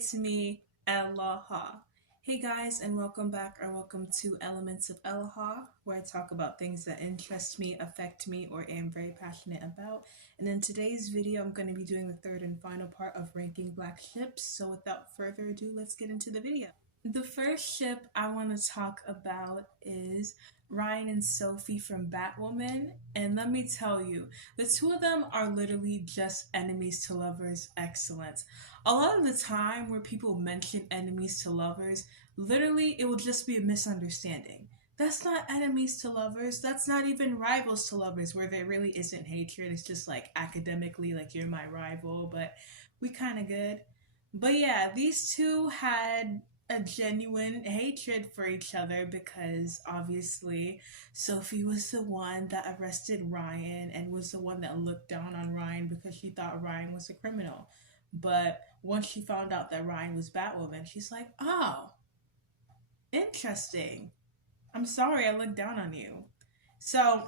it's me, Aloha. Hey guys, and welcome back or welcome to Elements of Aloha, where I talk about things that interest me, affect me, or am very passionate about. And in today's video, I'm going to be doing the third and final part of ranking black ships. So without further ado, let's get into the video. The first ship I want to talk about is Ryan and Sophie from Batwoman. And let me tell you, the two of them are literally just enemies to lovers excellence. A lot of the time where people mention enemies to lovers, literally it will just be a misunderstanding. That's not enemies to lovers. That's not even rivals to lovers, where there really isn't hatred. It's just like academically, like you're my rival, but we kind of good. But yeah, these two had a genuine hatred for each other because obviously Sophie was the one that arrested Ryan and was the one that looked down on Ryan because she thought Ryan was a criminal. But once she found out that Ryan was Batwoman, she's like, oh, interesting. I'm sorry I looked down on you. So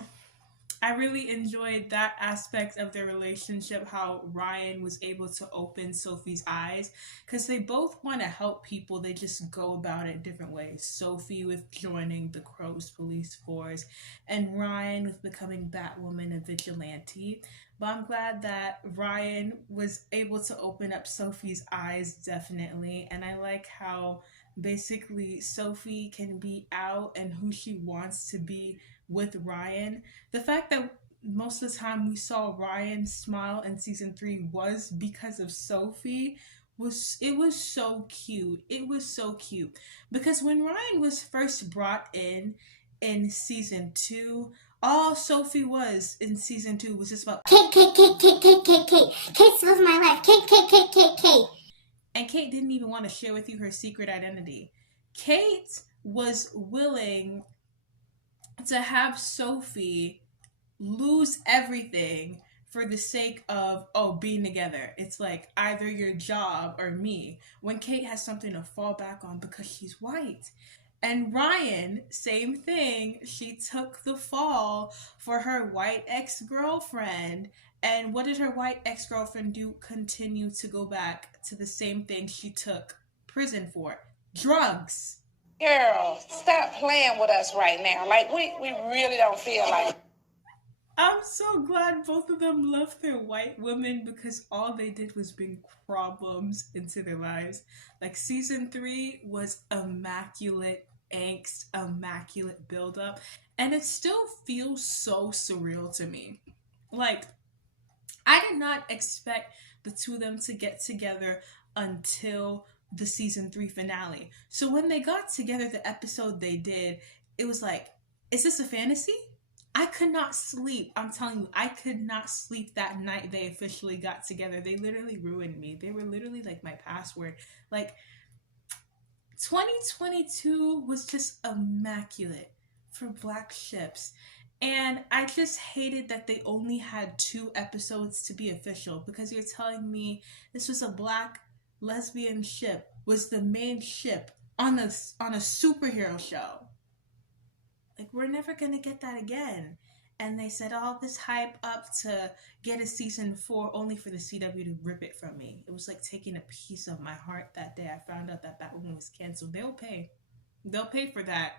I really enjoyed that aspect of their relationship, how Ryan was able to open Sophie's eyes, because they both want to help people, they just go about it different ways. Sophie with joining the Crows police force, and Ryan with becoming Batwoman and vigilante. But I'm glad that Ryan was able to open up Sophie's eyes, definitely, and I like how basically Sophie can be out and who she wants to be with Ryan. The fact that most of the time we saw Ryan smile in season 3 was because of Sophie was so cute. It was so cute because when Ryan was first brought in season 2, all Sophie was in season 2 was just about Kate, Kate, Kate, Kate, Kate, Kate, Kate. Kate saved my life. Kate, Kate, Kate, Kate, Kate. And Kate didn't even want to share with you her secret identity. Kate was willing to have Sophie lose everything for the sake of being together. It's like either your job or me, when Kate has something to fall back on because she's white. And Ryan, same thing. She took the fall for her white ex-girlfriend. And what did her white ex-girlfriend do? Continue to go back to the same thing she took prison for: drugs. Girl, stop playing with us right now. Like, we really don't feel like. I'm so glad both of them left their white women because all they did was bring problems into their lives. Like season 3 was immaculate angst, immaculate buildup, and it still feels so surreal to me. Like, I did not expect the two of them to get together until the season 3 finale. So when they got together, the episode they did, it was like, is this a fantasy? I could not sleep. I'm telling you, I could not sleep that night they officially got together. They literally ruined me. They were literally like my password. Like, 2022 was just immaculate for black ships. And I just hated that they only had 2 episodes to be official, because you're telling me this was a black lesbian ship, was the main ship on a superhero show. Like, we're never gonna get that again. And they set all this hype up to get a season 4 only for the CW to rip it from me. It was like taking a piece of my heart that day I found out that Batwoman was canceled. They'll pay. They'll pay for that.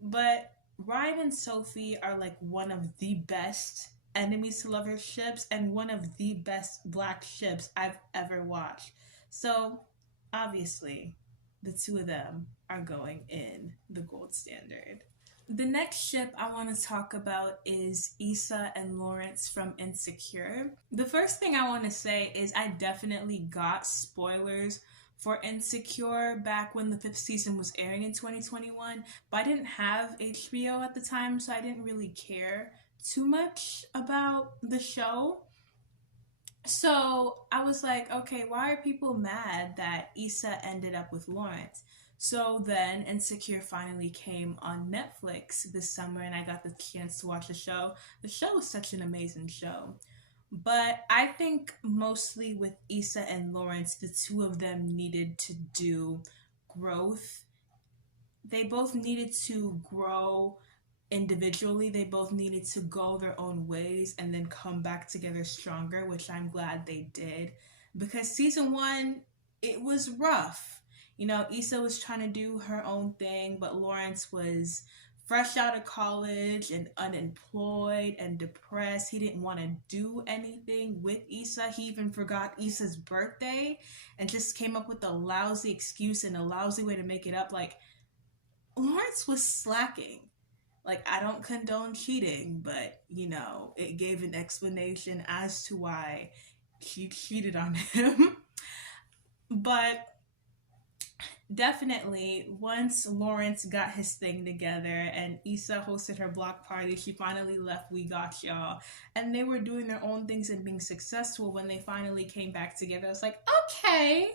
But Ryan and Sophie are like one of the best enemies to lovers ships and one of the best black ships I've ever watched. So, obviously, the two of them are going in the gold standard. The next ship I want to talk about is Issa and Lawrence from Insecure. The first thing I want to say is I definitely got spoilers for Insecure back when the 5th season was airing in 2021, but I didn't have HBO at the time, so I didn't really care too much about the show. So I was like, okay, why are people mad that Issa ended up with Lawrence? So then Insecure finally came on Netflix this summer and I got the chance to watch the show. The show was such an amazing show. But I think mostly with Issa and Lawrence, the two of them needed to do growth. They both needed to grow individually. They both needed to go their own ways and then come back together stronger, which I'm glad they did. Because season 1, it was rough. You know, Issa was trying to do her own thing, but Lawrence was fresh out of college and unemployed and depressed. He didn't want to do anything with Issa. He even forgot Issa's birthday and just came up with a lousy excuse and a lousy way to make it up. Like, Lawrence was slacking. Like, I don't condone cheating, but you know, it gave an explanation as to why she cheated on him. But definitely, once Lawrence got his thing together and Issa hosted her block party, she finally left We Got Y'all. And they were doing their own things and being successful. When they finally came back together, I was like, okay,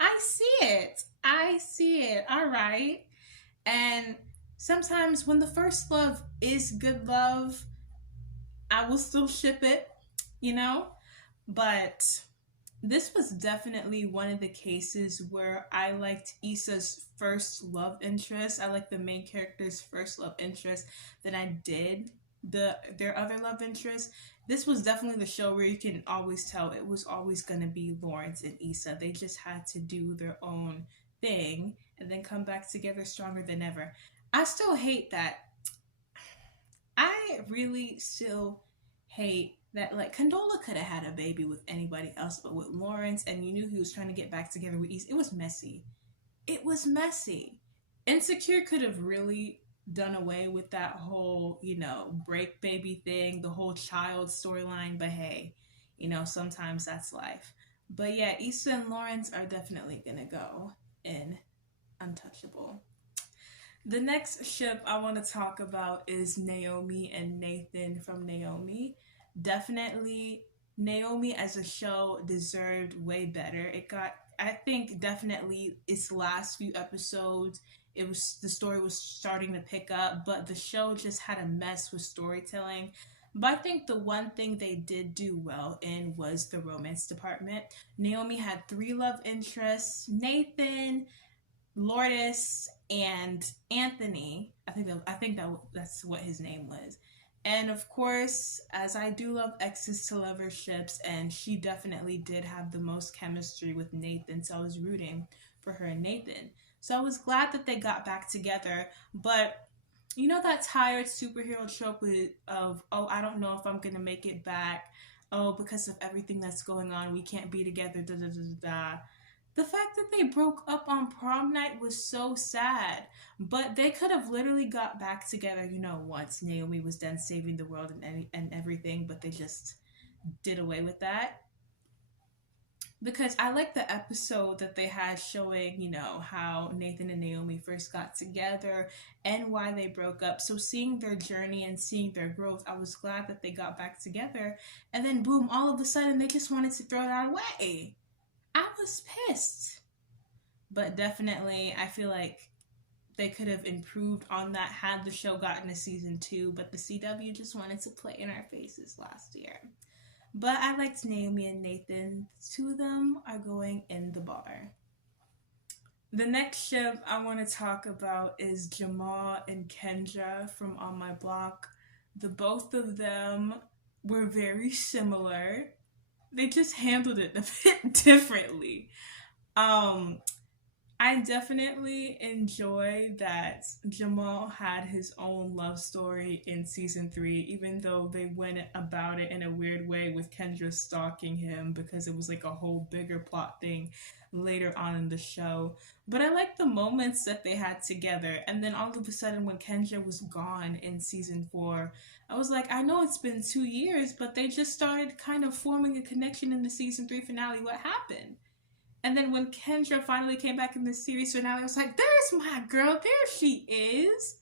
I see it. I see it. All right. And sometimes when the first love is good love, I will still ship it, you know? But this was definitely one of the cases where I liked Issa's first love interest. I liked the main character's first love interest than I did their other love interest. This was definitely the show where you can always tell it was always going to be Lawrence and Issa. They just had to do their own thing and then come back together stronger than ever. I still hate that. I really still hate that. Like, Condola could have had a baby with anybody else, but with Lawrence, and you knew he was trying to get back together with Issa. It was messy. It was messy. Insecure could have really done away with that whole, you know, break baby thing, the whole child storyline, but hey, you know, sometimes that's life. But yeah, Issa and Lawrence are definitely gonna go in Untouchable. The next ship I want to talk about is Naomi and Nathan from Naomi. Definitely, Naomi as a show deserved way better. It got, I think, definitely its last few episodes, it was the story was starting to pick up, but the show just had a mess with storytelling. But I think the one thing they did do well in was the romance department. Naomi had three love interests: Nathan, Lourdes, and Anthony. That's what his name was. And of course, as I do love exes to lovers ships, and she definitely did have the most chemistry with Nathan, so I was rooting for her and Nathan. So I was glad that they got back together. But you know that tired superhero trope of, oh, I don't know if I'm gonna make it back. Oh, because of everything that's going on, we can't be together. Da da da da da. The fact that they broke up on prom night was so sad. But they could have literally got back together, you know, once Naomi was done saving the world and everything, but they just did away with that. Because I like the episode that they had showing, you know, how Nathan and Naomi first got together and why they broke up. So seeing their journey and seeing their growth, I was glad that they got back together. And then boom, all of a sudden they just wanted to throw that away. I was pissed. But definitely, I feel like they could have improved on that had the show gotten a season 2, but the CW just wanted to play in our faces last year. But I liked Naomi and Nathan. The two of them are going in the bar. The next ship I want to talk about is Jamal and Kendra from On My Block. The both of them were very similar. They just handled it a bit differently. Um, I definitely enjoy that Jamal had his own love story in season 3, even though they went about it in a weird way with Kendra stalking him because it was like a whole bigger plot thing later on in the show. But I like the moments that they had together. And then all of a sudden, when Kendra was gone in season 4, I was like, I know it's been 2 years, but they just started kind of forming a connection in the season 3 finale. What happened? And then when Kendra finally came back in the series finale, I was like, there's my girl, there she is.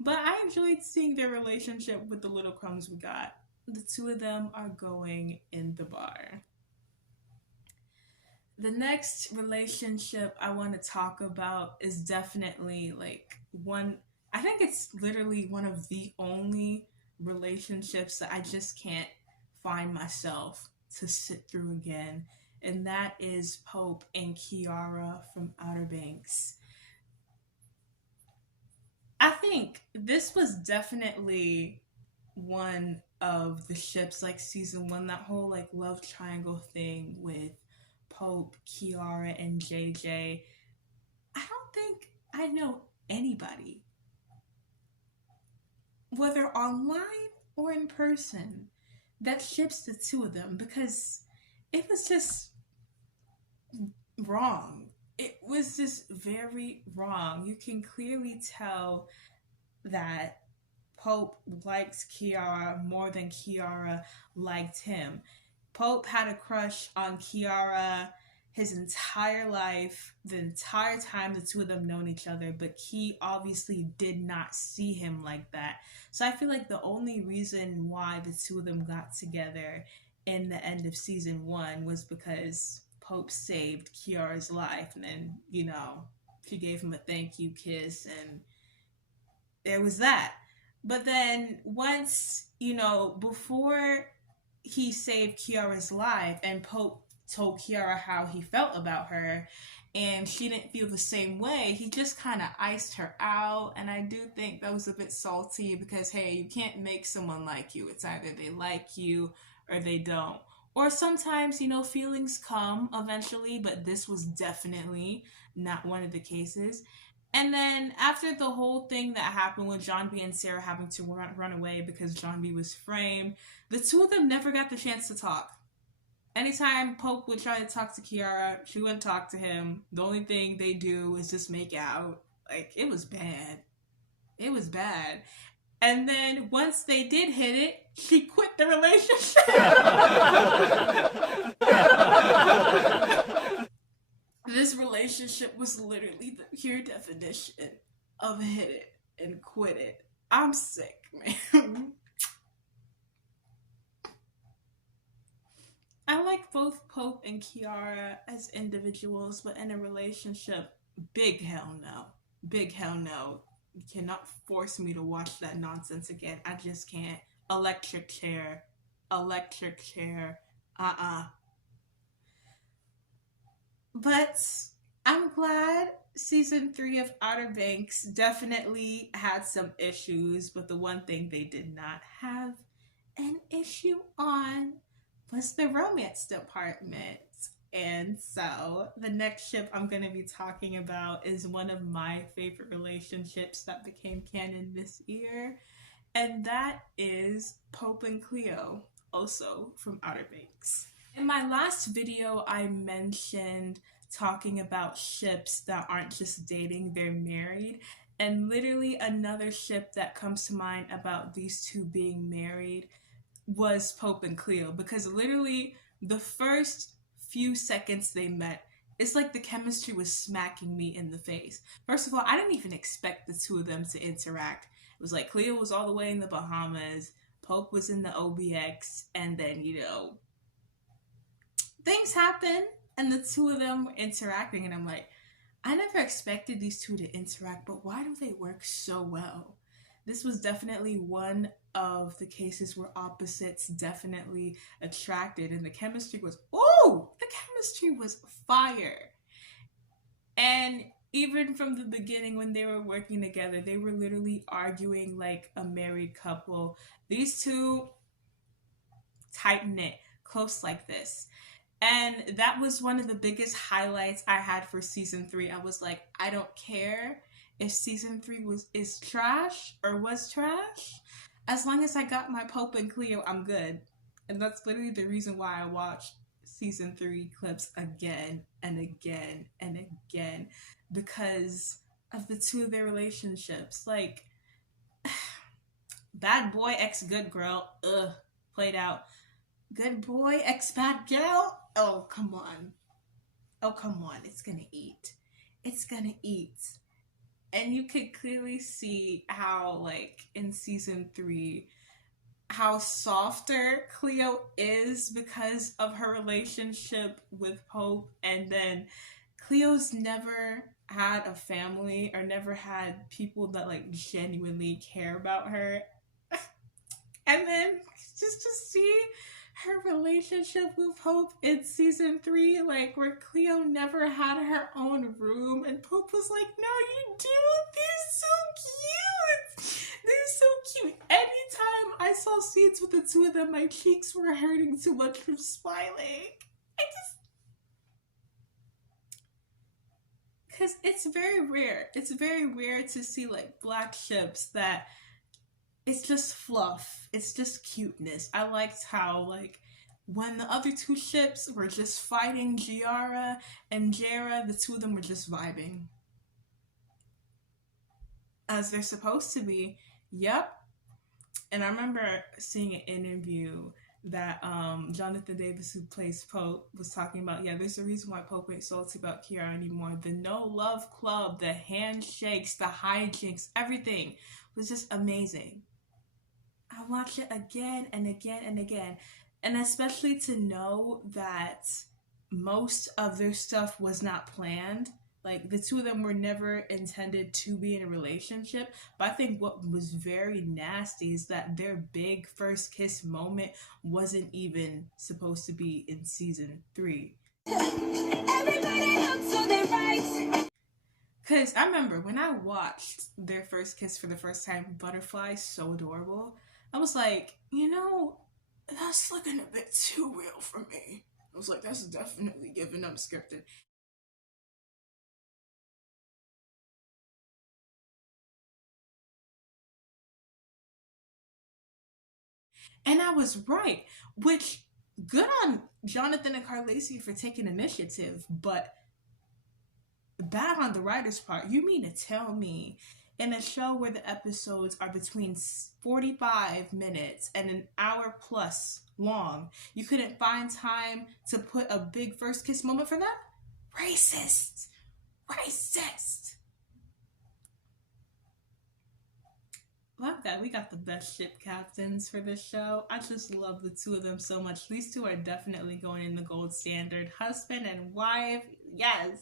But I enjoyed seeing their relationship with the little crumbs we got. The two of them are going in the bar. The next relationship I want to talk about is definitely like one, I think it's literally one of the only relationships that I just can't find myself to sit through again, and that is Pope and Kiara from Outer Banks. I think this was definitely one of the ships, like season 1, that whole like love triangle thing with Pope, Kiara, and JJ, I don't think I know anybody, whether online or in person, that ships the two of them, because it was just wrong. It was just very wrong. You can clearly tell that Pope likes Kiara more than Kiara liked him. Pope had a crush on Kiara his entire life, the entire time the two of them known each other, but Key obviously did not see him like that. So I feel like the only reason why the two of them got together in the end of season 1 was because Pope saved Kiara's life, and then, she gave him a thank you kiss, and there was that. But then once, before he saved Kiara's life and Pope told Kiara how he felt about her and she didn't feel the same way, he just kind of iced her out. And I do think that was a bit salty because, hey, you can't make someone like you. It's either they like you or they don't. Or sometimes, feelings come eventually, but this was definitely not one of the cases. And then after the whole thing that happened with John B and Sarah having to run away because John B was framed, the two of them never got the chance to talk. Anytime Pope would try to talk to Kiara, she wouldn't talk to him. The only thing they do is just make out. Like, it was bad. It was bad. And then once they did hit it, she quit the relationship. This relationship was literally the pure definition of hit it and quit it. I'm sick, man. I like both Pope and Kiara as individuals, but in a relationship, big hell no. Big hell no. You cannot force me to watch that nonsense again. I just can't. Electric chair. Electric chair. But I'm glad season 3 of Outer Banks definitely had some issues, but the one thing they did not have an issue on was the romance department. And so the next ship I'm going to be talking about is one of my favorite relationships that became canon this year, and that is Pope and Cleo, also from Outer Banks. In my last video, I mentioned talking about ships that aren't just dating, they're married. And literally another ship that comes to mind about these two being married was Pope and Cleo, because literally the first few seconds they met, it's like the chemistry was smacking me in the face. First of all, I didn't even expect the two of them to interact. It was like Cleo was all the way in the Bahamas, Pope was in the OBX, and then, things happen and the two of them were interacting, and I'm like, I never expected these two to interact, but why do they work so well? This was definitely one of the cases where opposites definitely attracted, and the chemistry was fire. And even from the beginning when they were working together, they were literally arguing like a married couple. These two, tight knit, close like this. And that was one of the biggest highlights I had for season 3. I was like, I don't care if season 3 is trash or was trash. As long as I got my Pope and Cleo, I'm good. And that's literally the reason why I watched season 3 clips again and again and again, because of the two of their relationships. Like, bad boy ex good girl, played out. Good boy ex bad girl, oh come on. Oh come on, it's gonna eat. It's gonna eat. And you could clearly see how, like, in season 3, how softer Cleo is because of her relationship with Pope. And then Cleo's never had a family or never had people that, like, genuinely care about her. And then just to see her relationship with Pope in season 3, like, where Cleo never had her own room, and Pope was like, no, you do, they're so cute. They're so cute. Anytime I saw scenes with the two of them, my cheeks were hurting too much from smiling. because it's very rare. It's very rare to see like black ships that it's just fluff. It's just cuteness. I liked how like when the other two ships were just fighting Giara and Jera, the two of them were just vibing as they're supposed to be. Yep. And I remember seeing an interview that Jonathan Davis, who plays Pope, was talking about. Yeah, there's a reason why Pope ain't salty about Kiara anymore. The no love club, the handshakes, the hijinks, everything was just amazing. I watch it again and again and again. And especially to know that most of their stuff was not planned. Like the two of them were never intended to be in a relationship. But I think what was very nasty is that their big first kiss moment wasn't even supposed to be in season 3. Everybody looks to their right. Because I remember when I watched their first kiss for the first time, Butterfly, so adorable. I was like, that's looking a bit too real for me. I was like, that's definitely giving up scripted. And I was right, which good on Jonathan and Carlacy for taking initiative, but bad on the writer's part. You mean to tell me in a show where the episodes are between 45 minutes and an hour plus long, you couldn't find time to put a big first kiss moment for them? Racist. Racist. Love that. We got the best ship captains for this show. I just love the two of them so much. These two are definitely going in the gold standard. Husband and wife. Yes.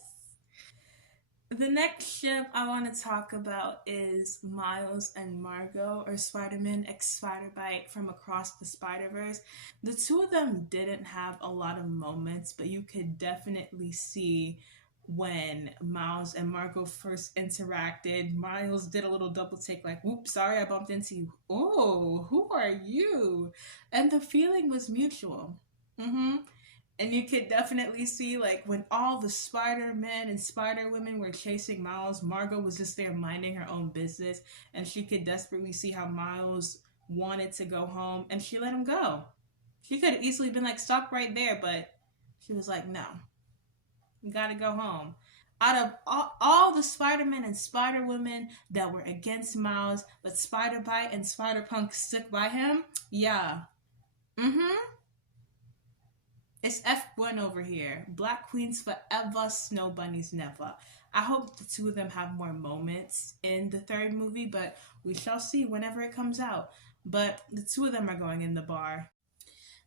The next ship I want to talk about is Miles and Margot, or Spider-Man x Spider-Bite from Across the Spider-Verse. The two of them didn't have a lot of moments, but you could definitely see when Miles and Margot first interacted. Miles did a little double take, like, whoops, sorry I bumped into you. Oh, who are you? And the feeling was mutual. Mm-hmm. And you could definitely see, like, when all the Spider-Men and Spider-Women were chasing Miles, Margot was just there minding her own business, and she could desperately see how Miles wanted to go home, and she let him go. She could have easily been like, stop right there, but she was like, no, you gotta go home. Out of all the Spider-Men and Spider-Women that were against Miles, but Spider-Bite and Spider-Punk stuck by him, yeah. Mm-hmm. It's F1 over here. Black Queens forever, Snow Bunnies never. I hope the two of them have more moments in the third movie, but we shall see whenever it comes out. But the two of them are going in the bar.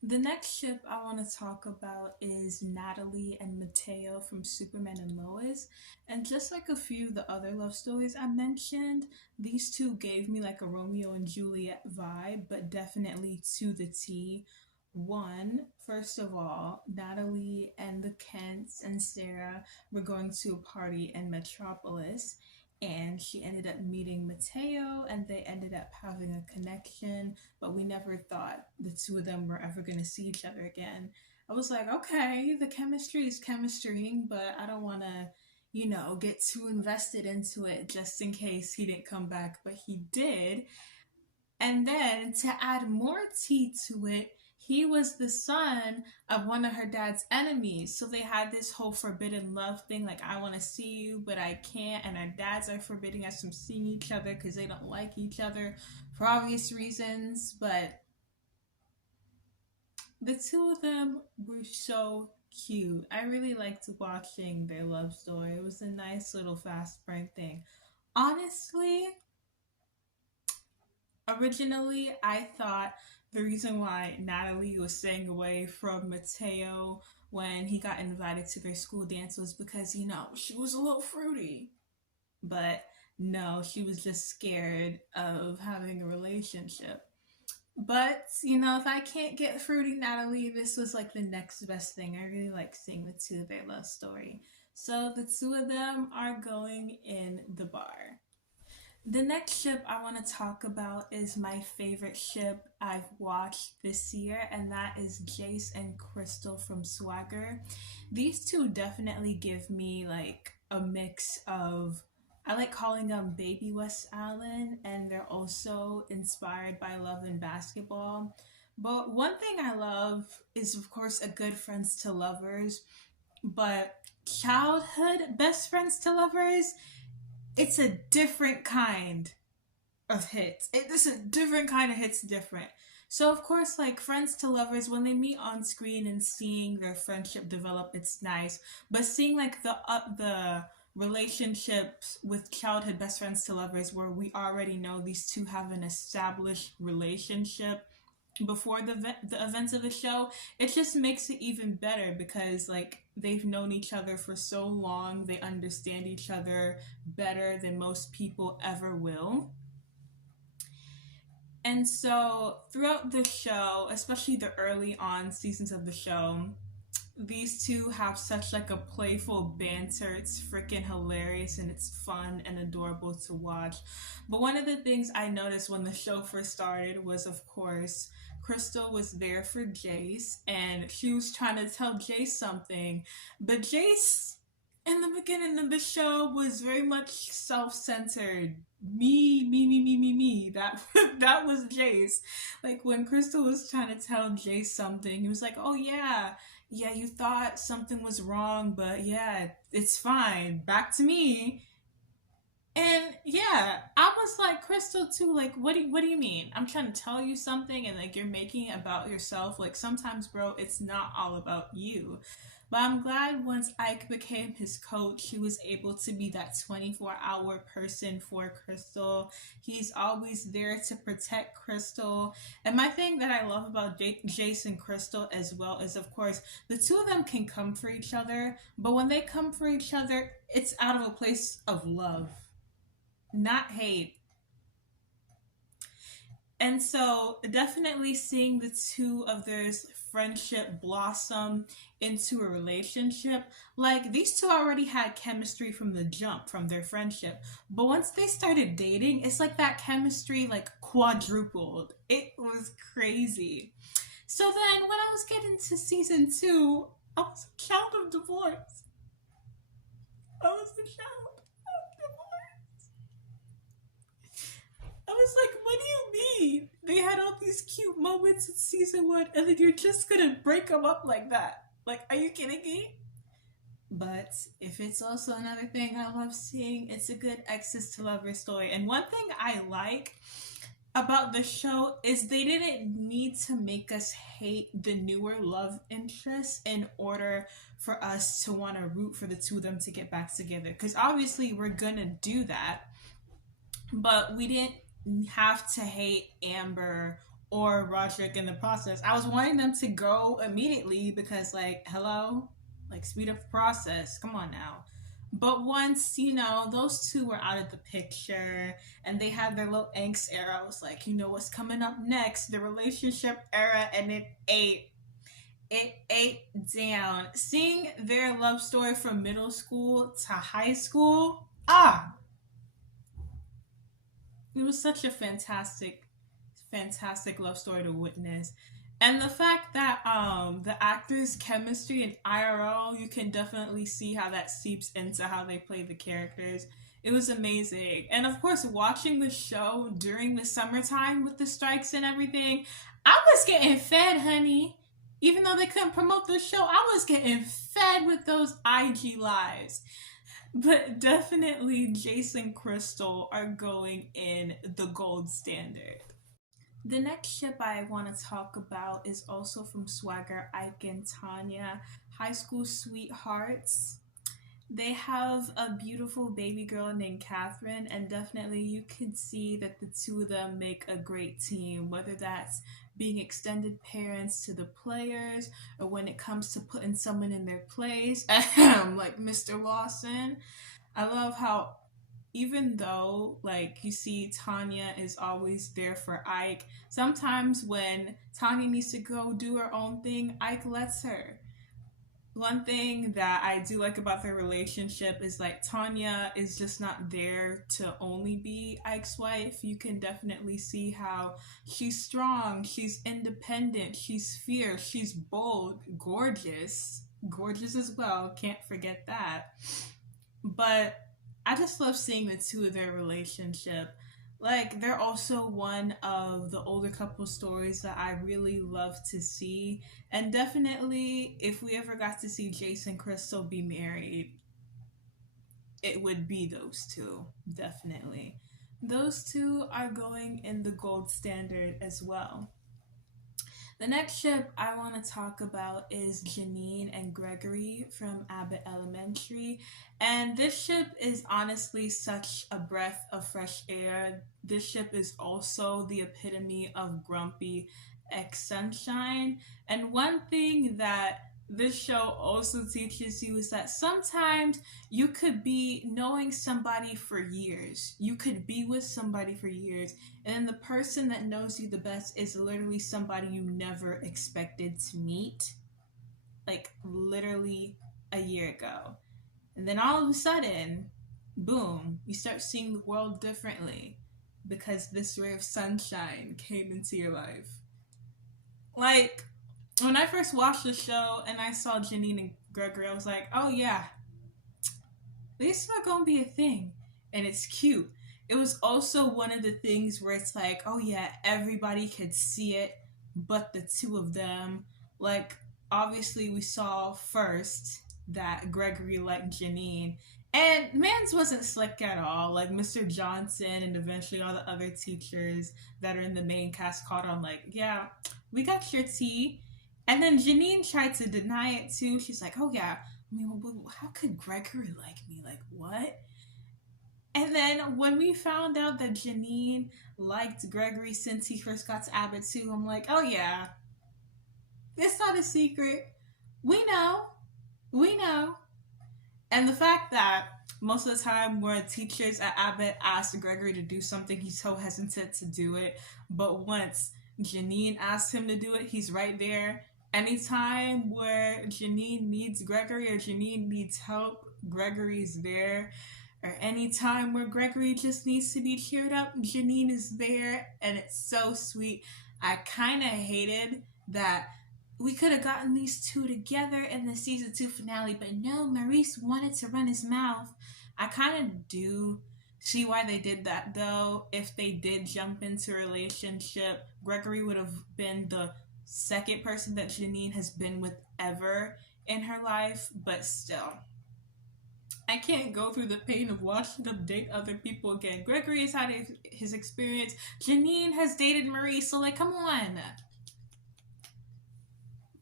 The next ship I want to talk about is Natalie and Mateo from Superman and Lois. And just like a few of the other love stories I mentioned, these two gave me like a Romeo and Juliet vibe, but definitely to the T. One, first of all, Natalie and the Kents and Sarah were going to a party in Metropolis, and she ended up meeting Mateo, and they ended up having a connection, but we never thought the two of them were ever going to see each other again. I was like, okay, the chemistry is chemistrying, but I don't want to, get too invested into it just in case he didn't come back, but he did. And then to add more tea to it, he was the son of one of her dad's enemies. So they had this whole forbidden love thing, like, I want to see you, but I can't. And our dads are forbidding us from seeing each other because they don't like each other for obvious reasons. But the two of them were so cute. I really liked watching their love story. It was a nice little fast brain thing. Honestly, originally, I thought the reason why Natalie was staying away from Mateo when he got invited to their school dance was because, she was a little fruity. But no, she was just scared of having a relationship. But, if I can't get fruity Natalie, this was like the next best thing. I really like seeing the two of their love story. So the two of them are going in the bar. The next ship I want to talk about is my favorite ship I've watched this year, and that is Jace and Crystal from Swagger. These two definitely give me like a mix of, I like calling them baby West Allen, and they're also inspired by love and basketball. But one thing I love is, of course, a good friends to lovers, but childhood best friends to lovers, it's a different kind of hits. It's a different kind of hits different. So of course, like friends to lovers, when they meet on screen and seeing their friendship develop, it's nice. But seeing like the relationships with childhood best friends to lovers, where we already know these two have an established relationship before the events of the show, it just makes it even better because like they've known each other for so long, they understand each other better than most people ever will. And so throughout the show, especially the early on seasons of the show, these two have such like a playful banter. It's freaking hilarious and it's fun and adorable to watch. But one of the things I noticed when the show first started was, of course, Crystal was there for Jace and she was trying to tell Jace something, but Jace in the beginning of the show was very much self-centered. Me. That was Jace. Like when Crystal was trying to tell Jace something, he was like, "Oh yeah, you thought something was wrong, but yeah, it's fine. Back to me." And yeah, I was like Crystal too. Like, what do you mean? I'm trying to tell you something, and like you're making it about yourself. Like sometimes, bro, it's not all about you. But I'm glad once Ike became his coach, he was able to be that 24-hour person for Crystal. He's always there to protect Crystal. And my thing that I love about Jason Crystal as well is, of course, the two of them can come for each other, but when they come for each other, it's out of a place of love, not hate. And so, definitely seeing the two of their friendship blossom into a relationship, like these two already had chemistry from the jump from their friendship. But once they started dating, it's like that chemistry like quadrupled. It was crazy. So then, when I was getting to season two, I was a child of divorce. I was a child of divorce. I was like, what do you mean? They had all these cute moments in season one, and then you're just gonna break them up like that? Like, are you kidding me? But if it's also another thing I love seeing, it's a good exes to lover story. And one thing I like about the show is they didn't need to make us hate the newer love interests in order for us to want to root for the two of them to get back together. Because obviously we're gonna do that, but we didn't have to hate Amber or Roderick in the process. I was wanting them to go immediately because, like, hello, like, speed up the process. Come on now. But once, those two were out of the picture and they had their little angst era, I was like, you know what's coming up next? The relationship era, and it ate. It ate down. Seeing their love story from middle school to high school, it was such a fantastic love story to witness. And the fact that the actors' chemistry in IRL, you can definitely see how that seeps into how they play the characters. It was amazing. And of course, watching the show during the summertime with the strikes and everything, I was getting fed, honey. Even though they couldn't promote the show, I was getting fed with those IG lives. But definitely Jason Crystal are going in the gold standard. The next ship I want to talk about is also from Swagger, Ike, and Tanya, high school sweethearts. They have a beautiful baby girl named Catherine, and definitely you can see that the two of them make a great team, whether that's being extended parents to the players or when it comes to putting someone in their place, like Mr. Lawson. I love how even though like you see Tanya is always there for Ike, sometimes when Tanya needs to go do her own thing, Ike lets her. One thing that I do like about their relationship is like Tanya is just not there to only be Ike's wife. You can definitely see how she's strong, she's independent, she's fierce, she's bold, gorgeous as well. Can't forget that. But I just love seeing the two of their relationship. Like, they're also one of the older couple stories that I really love to see. And definitely, if we ever got to see Jason Crystal be married, it would be those two. Definitely. Those two are going in the gold standard as well. The next ship I want to talk about is Janine and Gregory from Abbott Elementary. And this ship is honestly such a breath of fresh air. This ship is also the epitome of grumpy ex sunshine. And one thing that this show also teaches you is that sometimes you could be knowing somebody for years. You could be with somebody for years, and then the person that knows you the best is literally somebody you never expected to meet, like literally a year ago. And then all of a sudden, boom, you start seeing the world differently because this ray of sunshine came into your life. Like, when I first watched the show and I saw Janine and Gregory, I was like, oh yeah, this is not gonna be a thing. And it's cute. It was also one of the things where it's like, oh yeah, everybody could see it, but the two of them. Like, obviously, we saw first that Gregory liked Janine. And Mans wasn't slick at all. Like, Mr. Johnson and eventually all the other teachers that are in the main cast caught on, like, yeah, we got your tea. And then Janine tried to deny it too. She's like, oh yeah, I mean, how could Gregory like me? Like, what? And then when we found out that Janine liked Gregory since he first got to Abbott too, I'm like, oh yeah, it's not a secret. We know. We know. And the fact that most of the time when teachers at Abbott ask Gregory to do something, he's so hesitant to do it. But once Janine asks him to do it, he's right there. Anytime where Janine needs Gregory or Janine needs help, Gregory's there. Or anytime where Gregory just needs to be cheered up, Janine is there. And it's so sweet. I kind of hated that we could have gotten these two together in the season 2 finale, but no, Maurice wanted to run his mouth. I kind of do see why they did that, though. If they did jump into a relationship, Gregory would have been the second person that Janine has been with ever in her life, but still. I can't go through the pain of watching them date other people again. Gregory has had his experience. Janine has dated Maurice, so like, come on.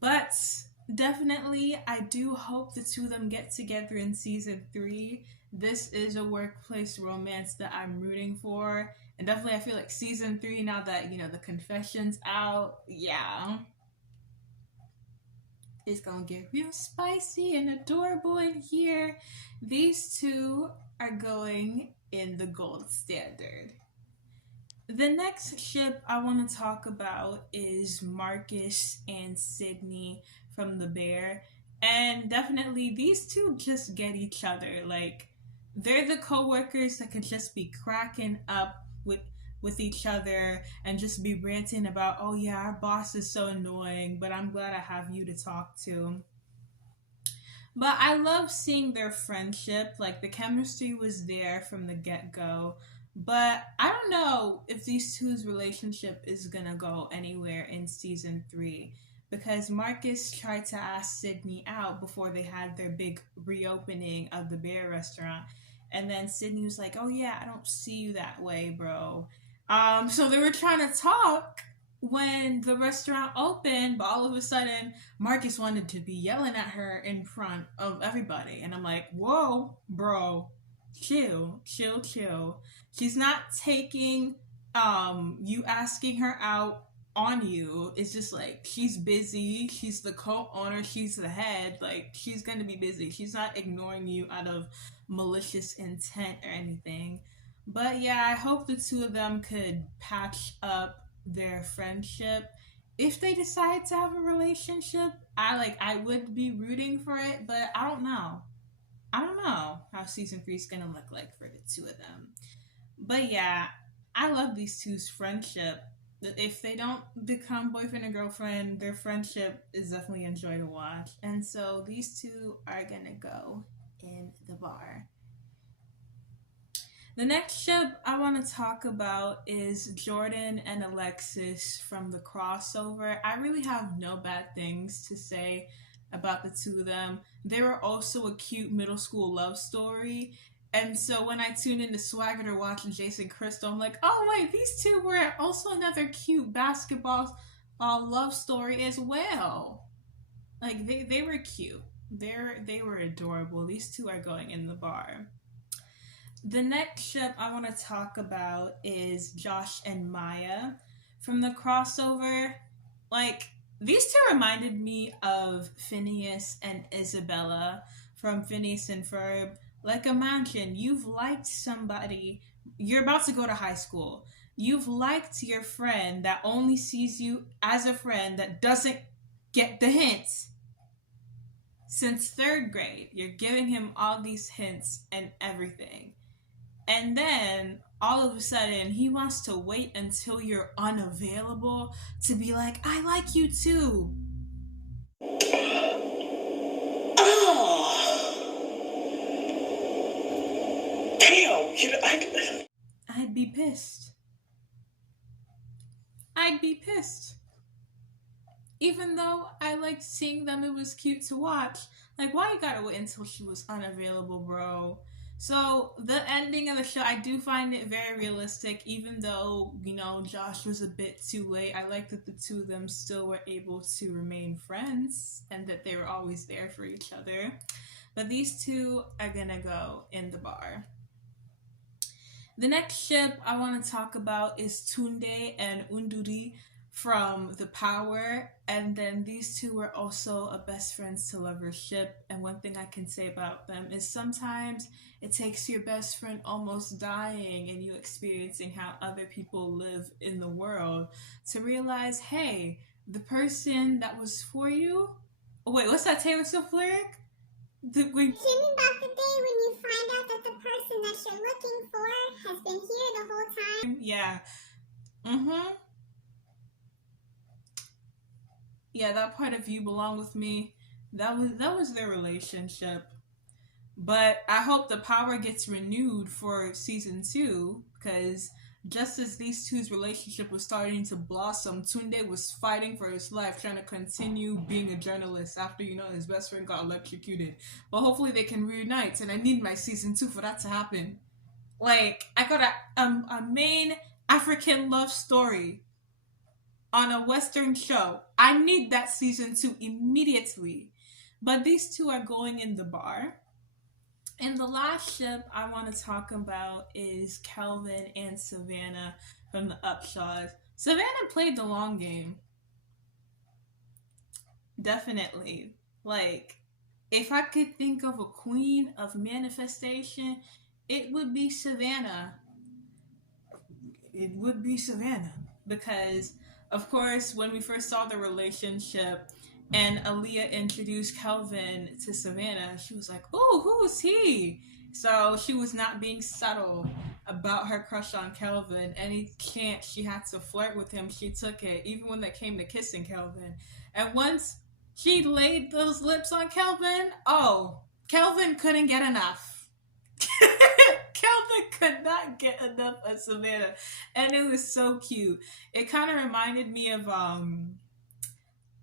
But definitely, I do hope the two of them get together in season 3. This is a workplace romance that I'm rooting for. And definitely, I feel like season 3, now that, the confession's out, yeah, it's gonna get real spicy and adorable in here. These two are going in the gold standard. The next ship I want to talk about is Marcus and Sydney from The Bear. And definitely these two just get each other. Like, they're the co-workers that could just be cracking up with each other and just be ranting about, oh yeah, our boss is so annoying, but I'm glad I have you to talk to. But I love seeing their friendship. Like, the chemistry was there from the get go. But I don't know if these two's relationship is gonna go anywhere in season 3. Because Marcus tried to ask Sydney out before they had their big reopening of the Bear restaurant. And then Sydney was like, oh yeah, I don't see you that way, bro. So they were trying to talk when the restaurant opened, but all of a sudden Marcus wanted to be yelling at her in front of everybody. And I'm like, whoa, bro, chill, chill, chill. She's not taking you asking her out on you. It's just like, she's busy, she's the co-owner, she's the head, like, she's gonna be busy. She's not ignoring you out of malicious intent or anything. But yeah, I hope the two of them could patch up their friendship. If they decide to have a relationship, I would be rooting for it, but I don't know. I don't know how season 3 is gonna look like for the two of them. But yeah, I love these two's friendship. If they don't become boyfriend and girlfriend, their friendship is definitely a joy to watch. And so these two are gonna go in the bar. The next ship I want to talk about is Jordan and Alexis from the crossover. I really have no bad things to say about the two of them. They were also a cute middle school love story. And so when I tuned into Swagger to watch Jason Crystal, I'm like, oh wait, these two were also another cute basketball love story as well. Like they were cute. They were adorable. These two are going in the bar. The next ship I want to talk about is Josh and Maya from the crossover. Like, these two reminded me of Phineas and Isabella from Phineas and Ferb. Like, imagine you've liked somebody, you're about to go to high school. You've liked your friend that only sees you as a friend that doesn't get the hints since third grade. You're giving him all these hints and everything. And then all of a sudden, he wants to wait until you're unavailable to be like, I like you too. Damn, I'd be pissed. I'd be pissed. Even though I liked seeing them, it was cute to watch. Like, why you gotta wait until she was unavailable, bro? So, the ending of the show, I do find it very realistic, even though, Josh was a bit too late. I like that the two of them still were able to remain friends and that they were always there for each other. But these two are gonna go in the bar. The next ship I want to talk about is Tunde and Unduri from The Power. And then these two were also a best friends to lovers ship. And one thing I can say about them is sometimes it takes your best friend almost dying and you experiencing how other people live in the world to realize, hey, the person that was for you. Oh, wait, what's that Taylor Swift lyric? You mean about the day when you find out that the person that you're looking for has been here the whole time? Yeah. Yeah, that part of You Belong With Me, that was their relationship. But I hope The Power gets renewed for season 2, because just as these two's relationship was starting to blossom, Tunde was fighting for his life, trying to continue being a journalist after, his best friend got electrocuted. But hopefully they can reunite, and I need my season 2 for that to happen. Like, I got a main African love story on a Western show. I need that season 2 immediately. But these two are going in the bar. And the last ship I want to talk about is Kelvin and Savannah from the Upshaws. Savannah played the long game. Definitely. Like, if I could think of a queen of manifestation, it would be Savannah. It would be Savannah. Because, of course, when we first saw the relationship, and Aaliyah introduced Kelvin to Savannah, she was like, "Oh, who is he?" So she was not being subtle about her crush on Kelvin. Any chance she had to flirt with him, she took it, even when they came to kissing Kelvin. And once she laid those lips on Kelvin, oh, Kelvin couldn't get enough. Kelvin could not get enough of Savannah. And it was so cute. It kind of reminded me of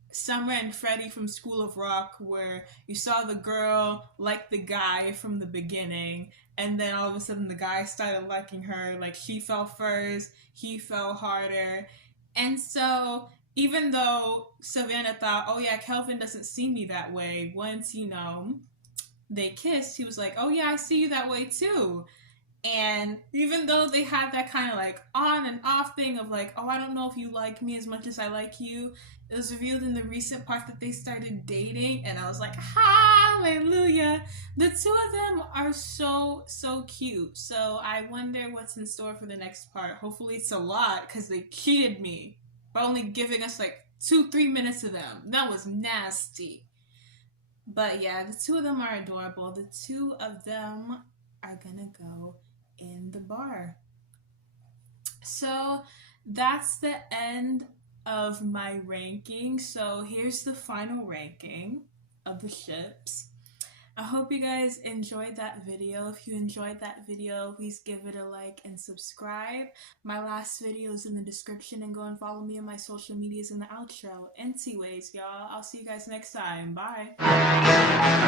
Summer and Freddie from School of Rock, where you saw the girl like the guy from the beginning, and then all of a sudden the guy started liking her. Like, she fell first, he fell harder. And so, even though Savannah thought, oh yeah, Kelvin doesn't see me that way, once, they kissed, he was like, oh yeah, I see you that way too. And even though they had that kind of like on and off thing of like, oh, I don't know if you like me as much as I like you, it was revealed in the recent part that they started dating, and I was like, hallelujah. The two of them are so, so cute. So I wonder what's in store for the next part. Hopefully it's a lot, because they cheated me by only giving us like 2-3 minutes of them. That was nasty. But yeah, the two of them are adorable. The two of them are gonna go in the bar. So that's the end of my ranking. So here's the final ranking of the ships. I hope you guys enjoyed that video. If you enjoyed that video, please give it a like and subscribe. My last video is in the description, and go and follow me on my social medias in the outro. Anyways, y'all, I'll see you guys next time. Bye.